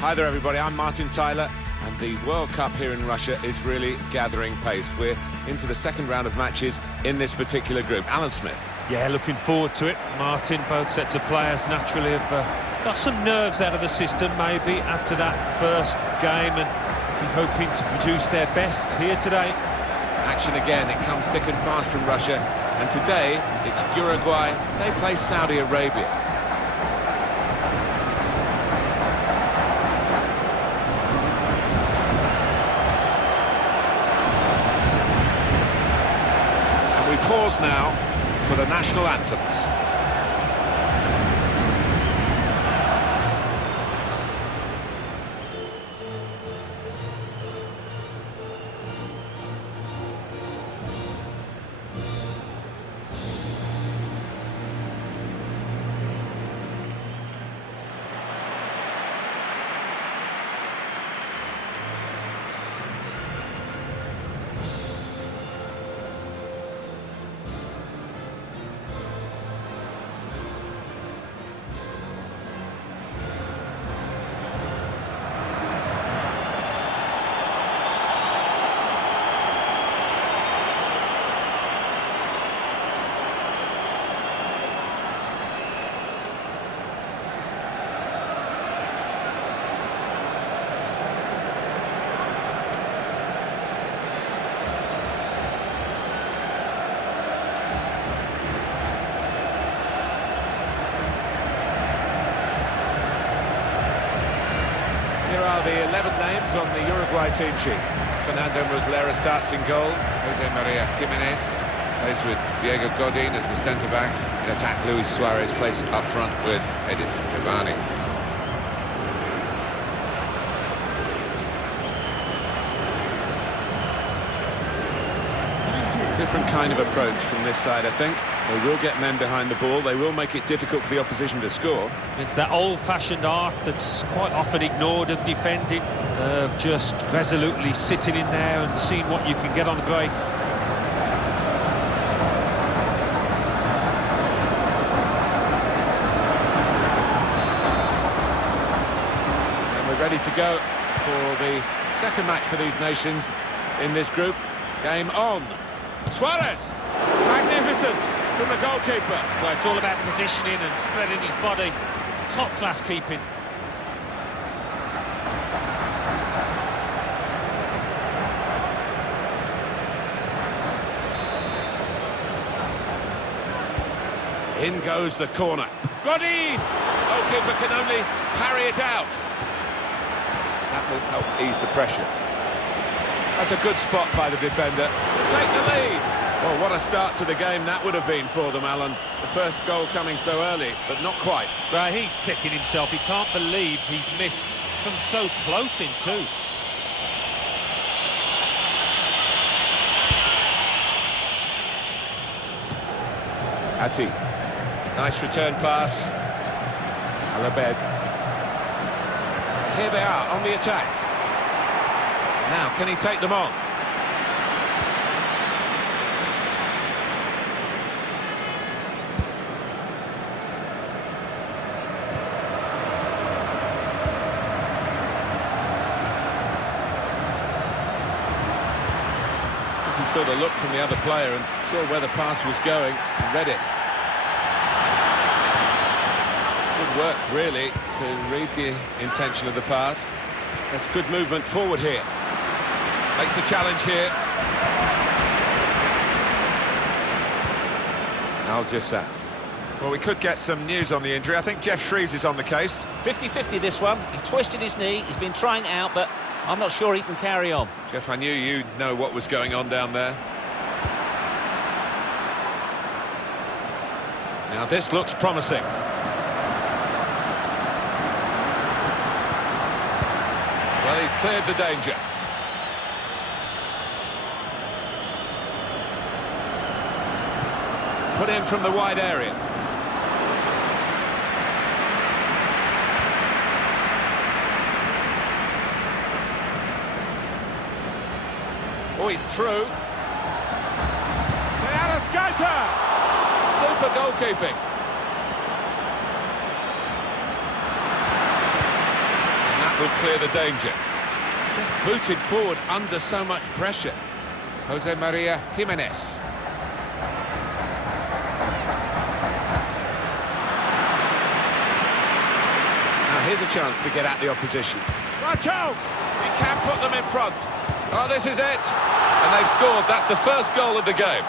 Hi there everybody, I'm Martin Tyler and the World Cup here in Russia is really gathering pace. We're into the second round of matches in this particular group. Alan Smith. Yeah, looking forward to it, Martin. Both sets of players naturally have got some nerves out of the system maybe after that first game and be hoping to produce their best here today. Action again, it comes thick and fast from Russia, and today it's Uruguay. They play Saudi Arabia. And we pause now for the national anthems. Here are the 11 names on the Uruguay team sheet. Fernando Muslera starts in goal. Jose Maria Jimenez plays with Diego Godin as the centre-backs. In attack, Luis Suarez plays up front with Edison Cavani. different kind of approach from this side, I think. They will get men behind the ball. They will make it difficult for the opposition to score. It's that old-fashioned art that's quite often ignored of defending, of just resolutely sitting in there and seeing what you can get on the break. And we're ready to go for the second match for these nations in this group. Game on. Suarez! Magnificent from the goalkeeper. Well, it's all about positioning and spreading his body. Top-class keeping. In goes the corner. Godin! Goalkeeper can only parry it out. That will help ease the pressure. That's a good spot by the defender. Take the lead. Well, what a start to the game that would have been for them, Alan. The first goal coming so early, but not quite. Right, he's kicking himself. He can't believe he's missed from so close in too. Ati. Nice return pass. Alabed. Here they are on the attack. Now, can he take them on? He saw the look from the other player and saw where the pass was going and read it. Good work, really, to read the intention of the pass. That's good movement forward here. Makes the challenge here. Al-Jassam. Well, we could get some news on the injury. I think Jeff Shreves is on the case. 50-50 this one. He twisted his knee. He's been trying it out, but I'm not sure he can carry on. Jeff, I knew you'd know what was going on down there. Now this looks promising. Well, he's cleared the danger. Put in from the wide area. Oh, he's through. Super goalkeeping. And that would clear the danger. Just booted forward under so much pressure. Jose Maria Jimenez. Now here's a chance to get at the opposition. Right out! He can put them in front. Oh, this is it! And they've scored. That's the first goal of the game.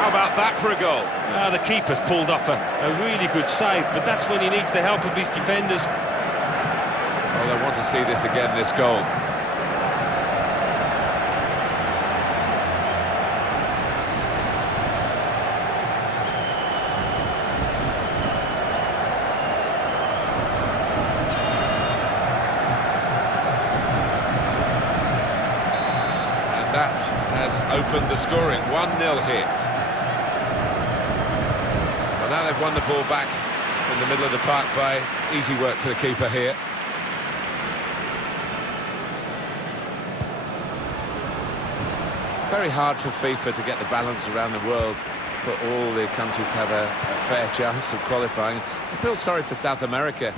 How about that for a goal? The keeper's pulled off a really good save, but that's when he needs the help of his defenders. Well, I want to see this again, this goal. And that has opened the scoring. 1-0 here. Well, now they've won the ball back in the middle of the park by... Easy work for the keeper here. Very hard for FIFA to get the balance around the world for all the countries to have a fair chance of qualifying. I feel sorry for South America,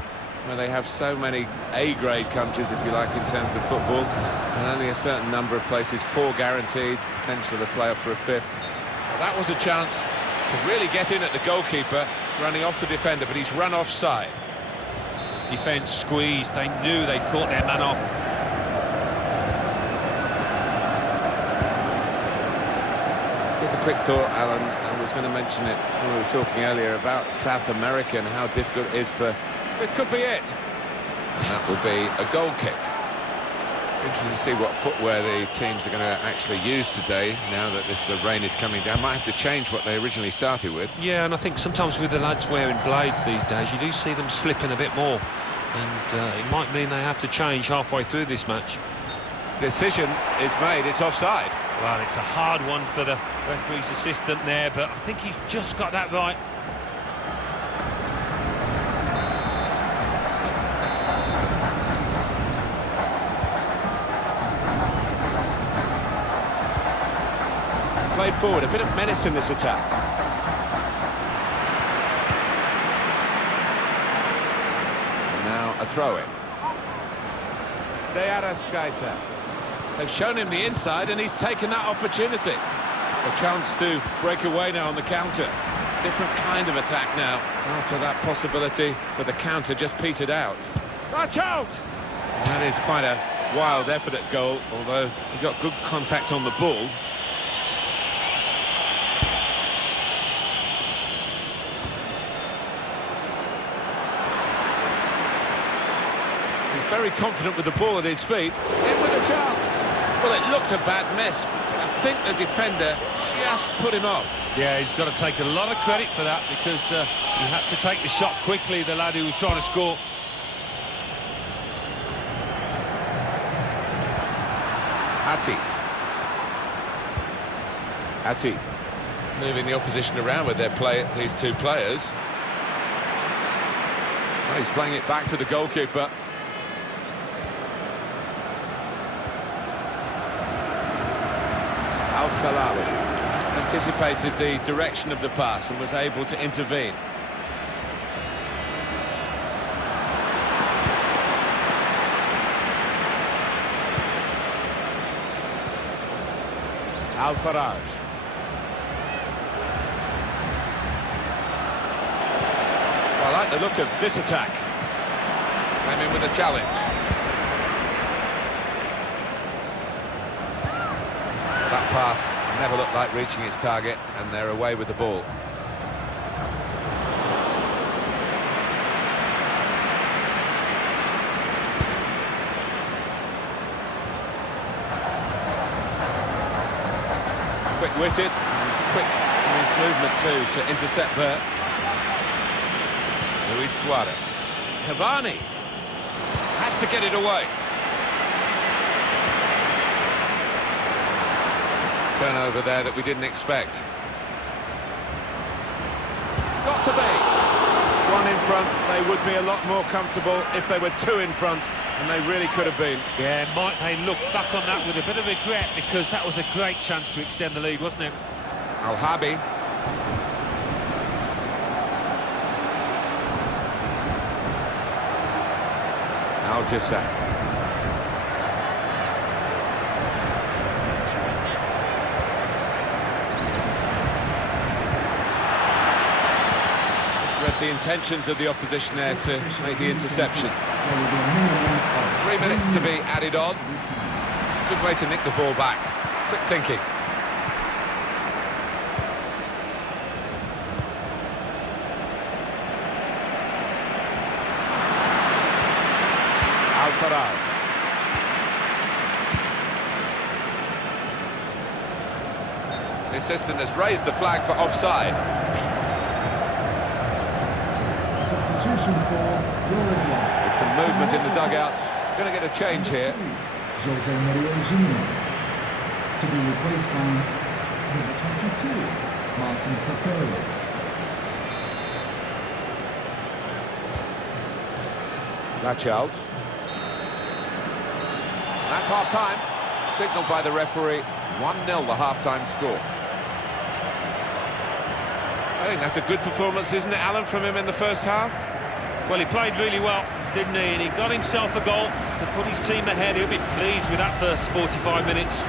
where they have so many A-grade countries, if you like, in terms of football, and only a certain number of places, 4 guaranteed, potential to play off for a 5th. Well, that was a chance to really get in at the goalkeeper, running off the defender, but he's run offside. Defence squeezed, they knew they caught their man off. Just a quick thought, Alan, I was going to mention it when we were talking earlier about South America and how difficult it is for... This could be it. And that will be a goal kick. Interesting to see what footwear the teams are going to actually use today, now that this rain is coming down. Might have to change what they originally started with. Yeah, and I think sometimes with the lads wearing blades these days, you do see them slipping a bit more. And it might mean they have to change halfway through this match. Decision is made, it's offside. Well, it's a hard one for the referee's assistant there, but I think he's just got that right. Played forward, a bit of menace in this attack. And now a throw-in. They've shown him the inside and he's taken that opportunity. A chance to break away now on the counter. Different kind of attack now, after that possibility for the counter just petered out. That's out! And that is quite a wild effort at goal, although he got good contact on the ball. He's very confident with the ball at his feet. In with a chance. Well, it looked a bad mess, but I think the defender just put him off. Yeah, he's got to take a lot of credit for that, because he had to take the shot quickly, the lad who was trying to score. Atif. Moving the opposition around with these two players. Well, he's playing it back to the goalkeeper. Al-Salawi anticipated the direction of the pass and was able to intervene. Al-Faraj. Well, I like the look of this attack. Came in with a challenge. That pass never looked like reaching its target, and they're away with the ball. Quick-witted, quick in his movement too to intercept there. Luis Suarez. Cavani has to get it away. Turnover there that we didn't expect. Got to be. One in front, they would be a lot more comfortable if they were two in front. And they really could have been. Yeah, might they look back on that with a bit of regret, because that was a great chance to extend the lead, wasn't it? Al-Habi. Al-Jassa. Read the intentions of the opposition there to make the interception. 3 minutes to be added on. It's a good way to nick the ball back. Quick thinking. Al-Faraj. The assistant has raised the flag for offside. Substitution for Uruguay. There's some movement in the dugout. Going to get a change here. Jose Maria Jimenez to be replaced by number 22, Martin Paperas. Lachalt. That's half-time. Signalled by the referee. 1-0 the half-time score. I think that's a good performance, isn't it, Alan, from him in the first half? Well, he played really well, didn't he? And he got himself a goal to put his team ahead. He'll be pleased with that first 45 minutes.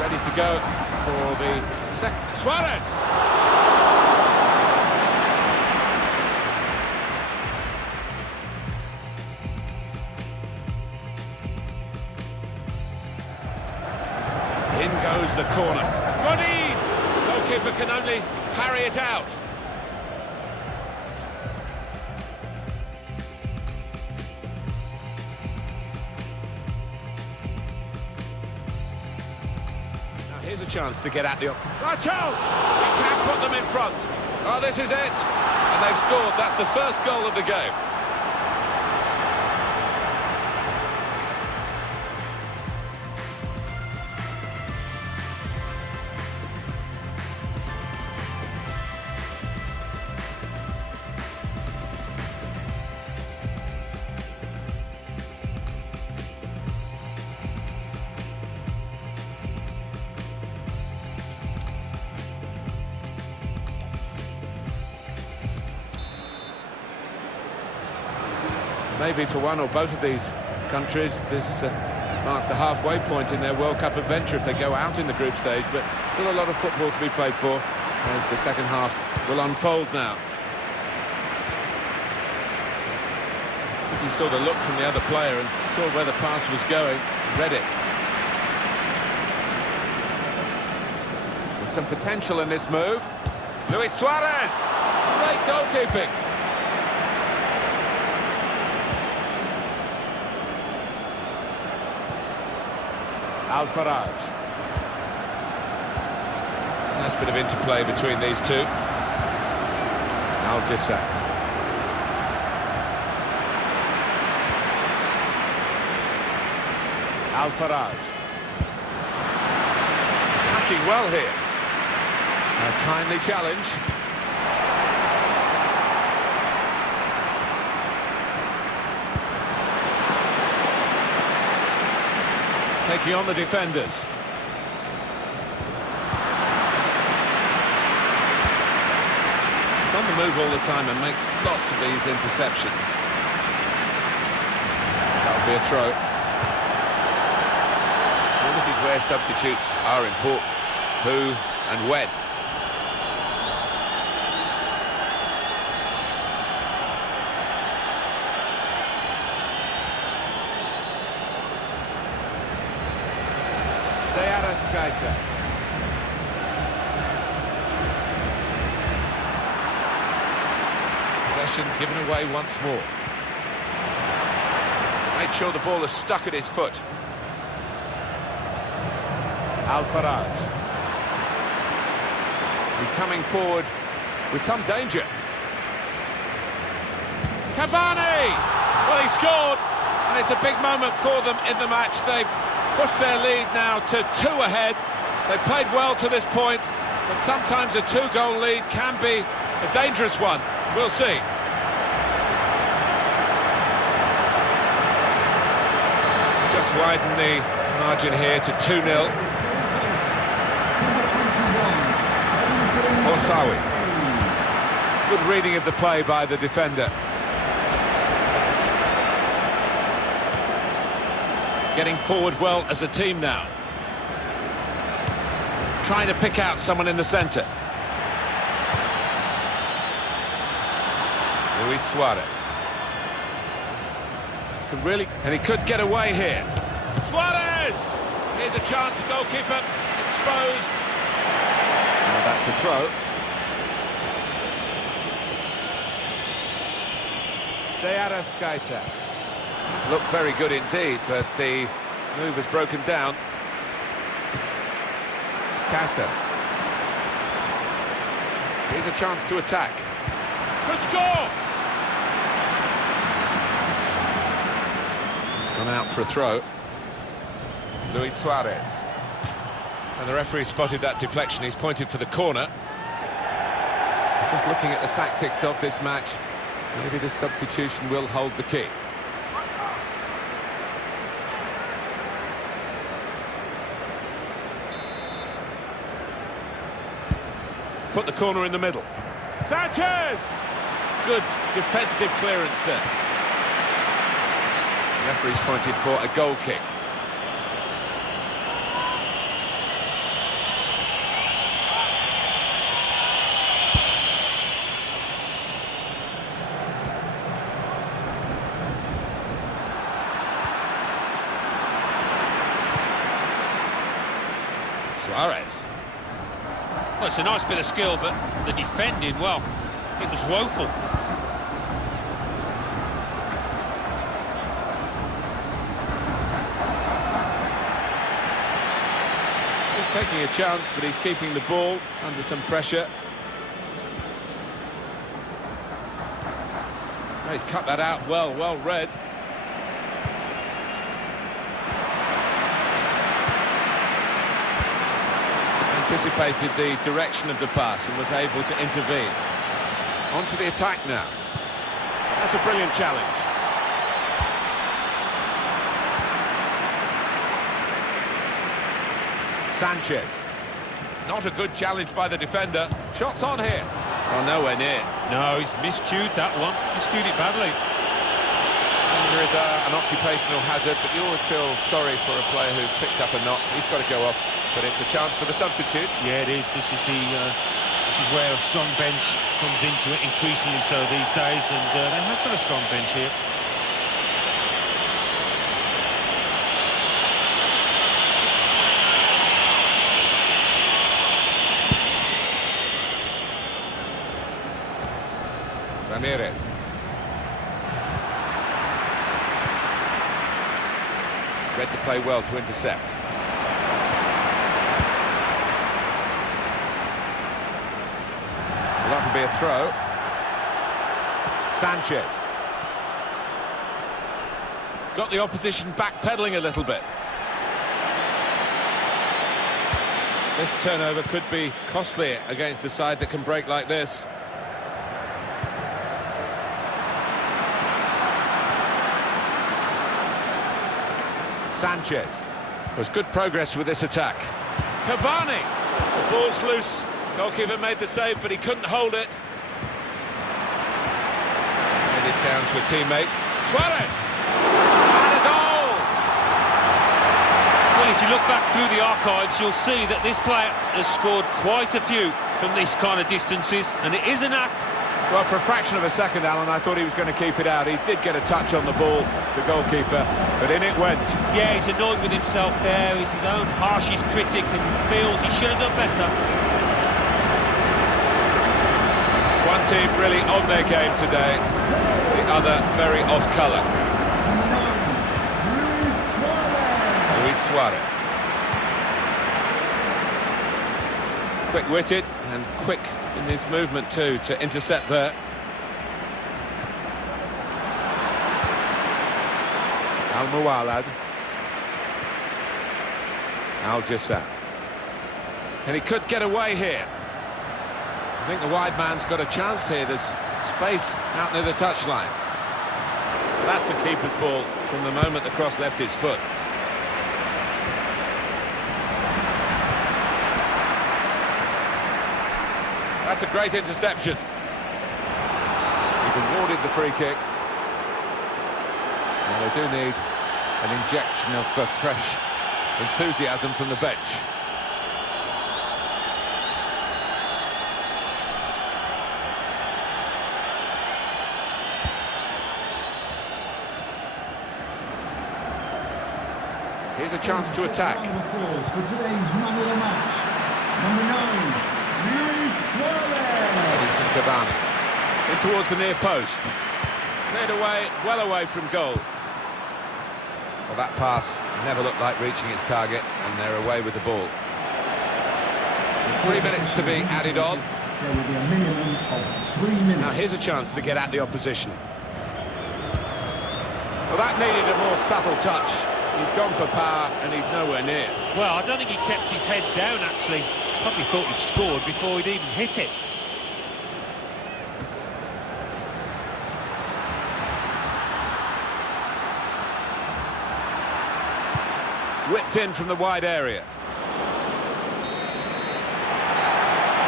Ready to go for the second. Suarez! In goes the corner. Godin! Goalkeeper can only parry it out. Now here's a chance to get at the... Watch out! He can put them in front. Oh, this is it. And they've scored. That's the first goal of the game. Maybe for one or both of these countries, this marks the halfway point in their World Cup adventure if they go out in the group stage, but still a lot of football to be played for as the second half will unfold now. I think he saw the look from the other player and saw where the pass was going, read it. There's some potential in this move. Luis Suarez! Great goalkeeping. Al-Faraj. Nice bit of interplay between these two. Al-Jassa. Al-Faraj. Attacking well here. A timely challenge. Taking on the defenders. He's on the move all the time and makes lots of these interceptions. That'll be a throw. Well, this is where substitutes are important. Who and when. Possession given away once more. Made sure the ball is stuck at his foot. Al-Faraj. He's coming forward with some danger. Cavani! Well, he scored, and it's a big moment for them in the match. They've pushed their lead now to 2 ahead. They've played well to this point, But sometimes a two-goal lead can be a dangerous one. We'll see. Just widen the margin here to 2-0. Number 21, Orsawi. Good reading of the play by the defender. Getting forward well as a team now. Trying to pick out someone in the centre. Luis Suarez. Could really... And he could get away here. Suarez! Here's a chance, goalkeeper exposed. Now back to throw. Keita. Looked very good indeed, but the move has broken down. Cáceres. Here's a chance to attack. Could score! It's gone out for a throw. Luis Suarez. And the referee spotted that deflection. He's pointed for the corner. Just looking at the tactics of this match, maybe this substitution will hold the key. Put the corner in the middle. Sanchez! Good defensive clearance there. The referee's pointed for a goal kick. Suarez. Well, it's a nice bit of skill, but the defending, well, it was woeful. He's taking a chance, but he's keeping the ball under some pressure. Oh, he's cut that out well read. Anticipated the direction of the pass and was able to intervene. On to the attack now. That's a brilliant challenge. Sanchez. Not a good challenge by the defender. Shots on here. Oh, nowhere near. No, he's miscued that one. Miscued it badly. Danger is an occupational hazard, but you always feel sorry for a player who's picked up a knock. He's got to go off. But it's a chance for the substitute. Yeah, it is. This is where a strong bench comes into it, increasingly so these days, and they have got a strong bench here. Ramirez. Read the play well to intercept. Well, that'll be a throw. Sanchez. Got the opposition backpedaling a little bit. This turnover could be costly against a side that can break like this. Sanchez. There's good progress with this attack. Cavani. The ball's loose. Goalkeeper made the save, but he couldn't hold it. Made it down to a teammate. Suarez. And a goal! Well, if you look back through the archives, you'll see that this player has scored quite a few from these kind of distances, and it is a knack. Well, for a fraction of a second, Alan, I thought he was going to keep it out. He did get a touch on the ball, the goalkeeper, but in it went. Yeah, he's annoyed with himself there. He's his own harshest critic and feels he should have done better. One team really on their game today, the other very off colour. Luis Suarez. Quick-witted and quick in his movement too to intercept there. Al-Muwalad. Al-Jassam. And he could get away here. I think the wide man's got a chance here. There's space out near the touchline. That's the keeper's ball from the moment the cross left his foot. That's a great interception. He's awarded the free kick. And they do need an injection of fresh enthusiasm from the bench. Here's a chance to attack. Round of applause for today's man of the match, number 9, Luis Suarez. Edison Cavani. In towards the near post. Cleared away, well away from goal. Well, that pass never looked like reaching its target, and they're away with the ball. 3 minutes to be added on. There will be a minimum of 3 minutes. Now here's a chance to get at the opposition. Well, that needed a more subtle touch. He's gone for power, and he's nowhere near. Well, I don't think he kept his head down, actually. Probably thought he'd scored before he'd even hit it. Whipped in from the wide area.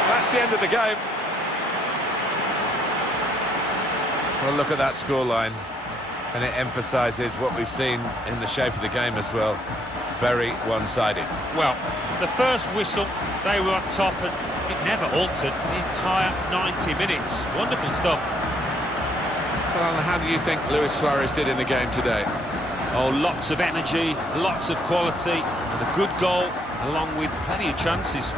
That's the end of the game. Well, look at that scoreline. And it emphasises what we've seen in the shape of the game as well. Very one-sided. Well, the first whistle, they were on top, and it never altered for the entire 90 minutes. Wonderful stuff. Well, Alan, how do you think Luis Suarez did in the game today? Oh, lots of energy, lots of quality, and a good goal, along with plenty of chances.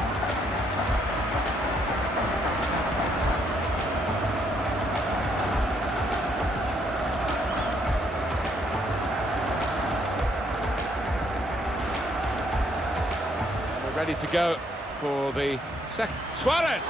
Ready to go for the second. Suarez!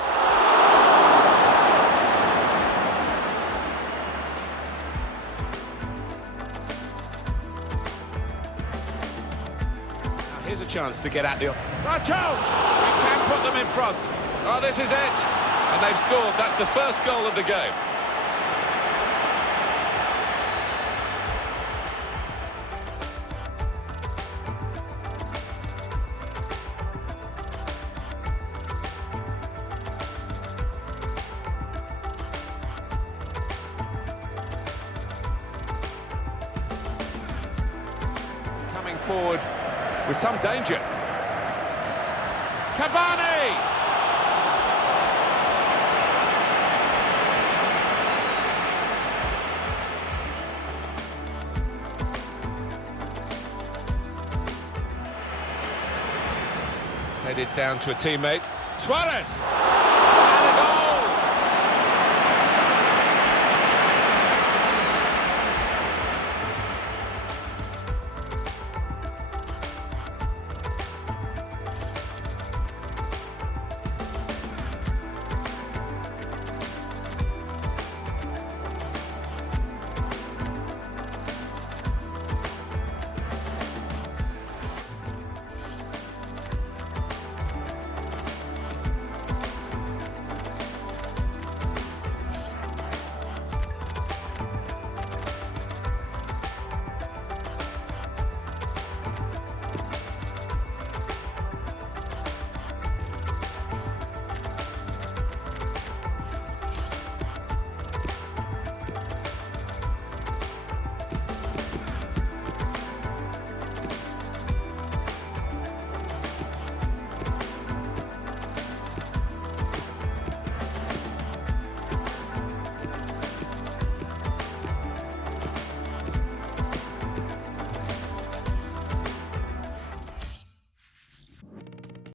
Now here's a chance to get at the... That's out! You can put them in front. Oh, this is it. And they've scored. That's the first goal of the game. Forward with some danger. Cavani! Headed down to a teammate. Suarez!